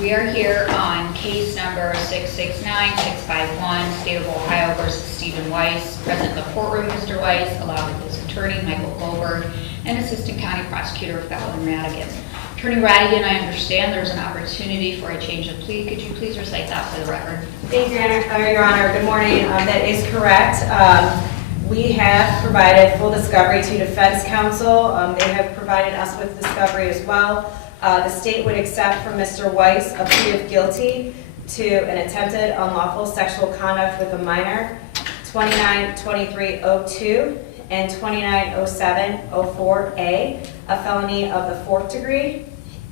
We are here on case number 669-651, State of Ohio versus Stephen Weiss. Present in the courtroom, Mr. Weiss, along with his attorney, Michael Goldberg, and Assistant County Prosecutor, Fallon Radigan. Attorney Radigan, I understand there's an opportunity for a change of plea. Could you please recite that for the record? Thank you, Your Honor. Good morning. That is correct. We have provided full discovery to defense counsel. They have provided us with discovery as well. The state would accept from Mr. Weiss a plea of guilty to an attempted unlawful sexual conduct with a minor, 29-2302 and 29-07-04A, a felony of the 4th degree,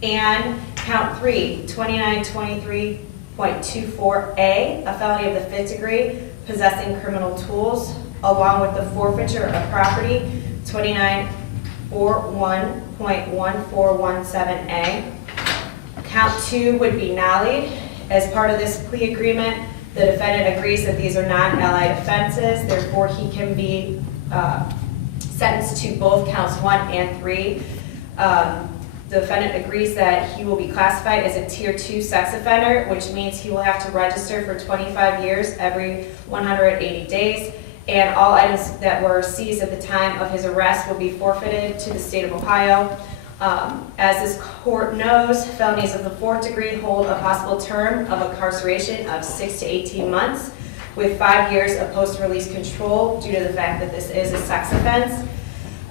and count 3, 29-23.24A, a felony of the 5th degree, possessing criminal tools, along with the forfeiture of property, 29-41.1417A. Count 2 would be nollied. As part of this plea agreement, the defendant agrees that these are non-allied offenses, therefore he can be sentenced to both counts 1 and 3. The defendant agrees that he will be classified as a Tier 2 sex offender, which means he will have to register for 25 years every 180 days, and all items that were seized at the time of his arrest will be forfeited to the state of Ohio. As this court knows, felonies of the 4th degree hold a possible term of incarceration of 6 to 18 months, with 5 years of post-release control due to the fact that this is a sex offense.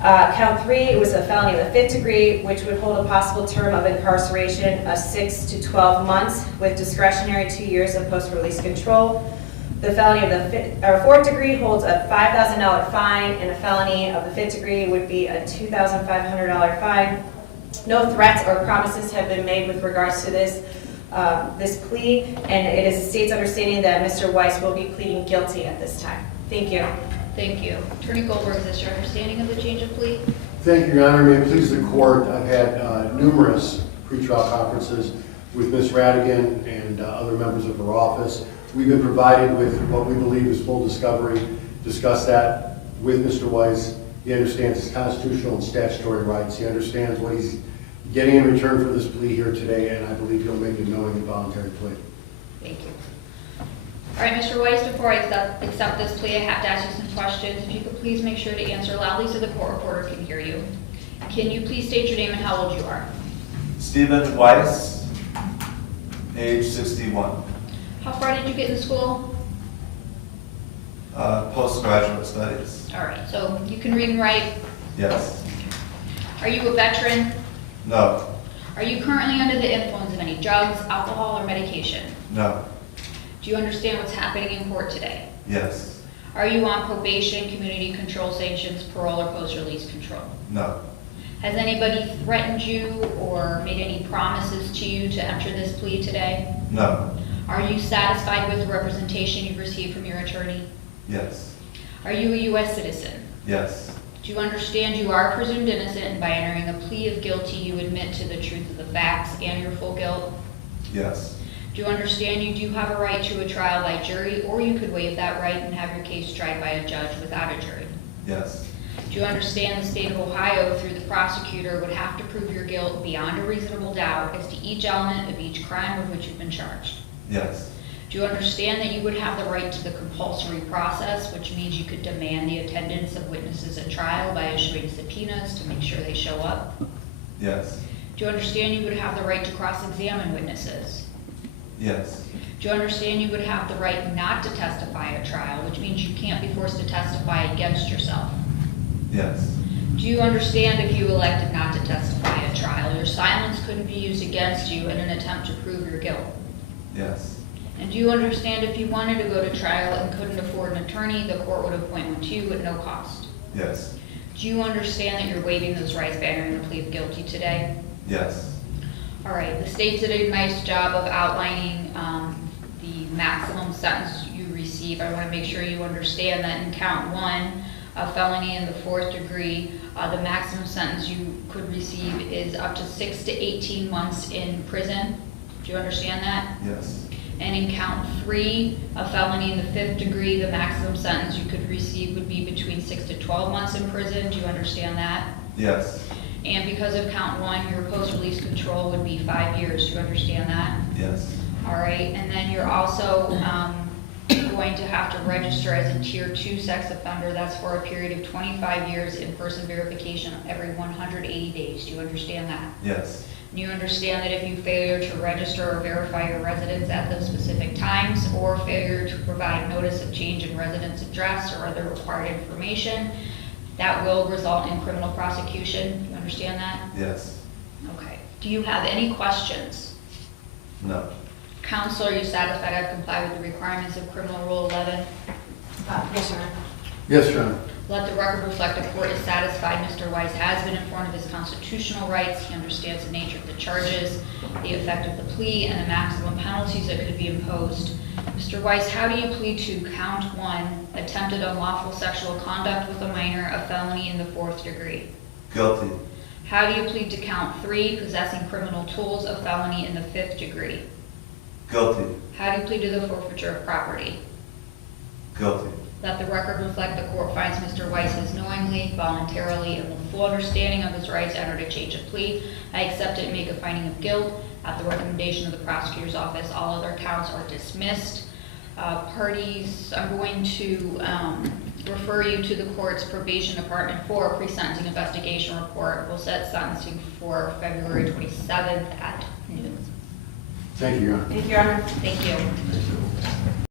Count 3 was a felony of the 5th degree, which would hold a possible term of incarceration of 6 to 12 months, with discretionary 2 years of post-release control. The felony of the 4th degree holds a $5,000 fine, and a felony of the 5th degree would be a $2,500 fine. No threats or promises have been made with regards to this plea, and it is the state's understanding that Mr. Weiss will be pleading guilty at this time. Thank you. Thank you. Attorney Goldberg, is this your understanding of the change of plea? Thank you, Your Honor. May it please the court, I've had numerous pretrial conferences with Ms. Radigan and other members of her office. We've been provided with what we believe is full discovery, discussed that with Mr. Weiss. He understands his constitutional and statutory rights. He understands what he's getting in return for this plea here today, and I believe he'll make a knowing and voluntary plea. Thank you. All right, Mr. Weiss, before I accept this plea, I have to ask you some questions. If you could please make sure to answer loudly so the court reporter can hear you. Can you please state your name and how old you are? Stephen Weiss, age 61. How far did you get in school? Postgraduate studies. All right, so you can read and write? Yes. Are you a veteran? No. Are you currently under the influence of any drugs, alcohol, or medication? No. Do you understand what's happening in court today? Yes. Are you on probation, community control sanctions, parole, or post-release control? No. Has anybody threatened you or made any promises to you to enter this plea today? No. Are you satisfied with the representation you've received from your attorney? Yes. Are you a U.S. citizen? Yes. Do you understand you are presumed innocent, and by entering a plea of guilty you admit to the truth of the facts and your full guilt? Yes. Do you understand you do have a right to a trial by jury, or you could waive that right and have your case tried by a judge without a jury? Yes. Do you understand the state of Ohio, through the prosecutor, would have to prove your guilt beyond a reasonable doubt as to each element of each crime with which you've been charged? Yes. Do you understand that you would have the right to the compulsory process, which means you could demand the attendance of witnesses at trial by issuing subpoenas to make sure they show up? Yes. Do you understand you would have the right to cross-examine witnesses? Yes. Do you understand you would have the right not to testify at trial, which means you can't be forced to testify against yourself? Yes. Do you understand if you elected not to testify at trial, your silence couldn't be used against you in an attempt to prove your guilt? Yes. And do you understand if you wanted to go to trial and couldn't afford an attorney, the court would appoint one to you at no cost? Yes. Do you understand that you're waiving those rights by entering the plea of guilty today? Yes. All right, the state did a nice job of outlining the maximum sentence you receive. I want to make sure you understand that in count 1, a felony in the 4th degree, the maximum sentence you could receive is up to 6 to 18 months in prison. Do you understand that? Yes. And in count 3, a felony in the 5th degree, the maximum sentence you could receive would be between 6 to 12 months in prison. Do you understand that? Yes. And because of count 1, your post-release control would be 5 years. Do you understand that? Yes. All right, and then you're also going to have to register as a tier 2 sex offender. That's for a period of 25 years, in-person verification every 180 days. Do you understand that? Yes. And you understand that if you failure to register or verify your residence at those specific times, or failure to provide notice of change in residence address or other required information, that will result in criminal prosecution. Do you understand that? Yes. Okay. Do you have any questions? No. Counsel, are you satisfied I've complied with the requirements of Criminal Rule 11? Yes, Your Honor. Yes, Your Honor. Let the record reflect the court is satisfied Mr. Weiss has been informed of his constitutional rights. He understands the nature of the charges, the effect of the plea, and the maximum penalties that could be imposed. Mr. Weiss, how do you plead to count 1, attempted unlawful sexual conduct with a minor, a felony in the 4th degree? Guilty. How do you plead to count 3, possessing criminal tools, a felony in the 5th degree? Guilty. How do you plead to the forfeiture of property? Guilty. Let the record reflect the court finds Mr. Weiss has knowingly, voluntarily, and with full understanding of his rights entered a change of plea. I accept it and make a finding of guilt. At the recommendation of the prosecutor's office, all other counts are dismissed. Parties, I'm going to refer you to the court's probation department for a pre-sentencing investigation report. We'll set sentencing for February 27th at noon. Thank you, Your Honor. Thank you, Your Honor. Thank you.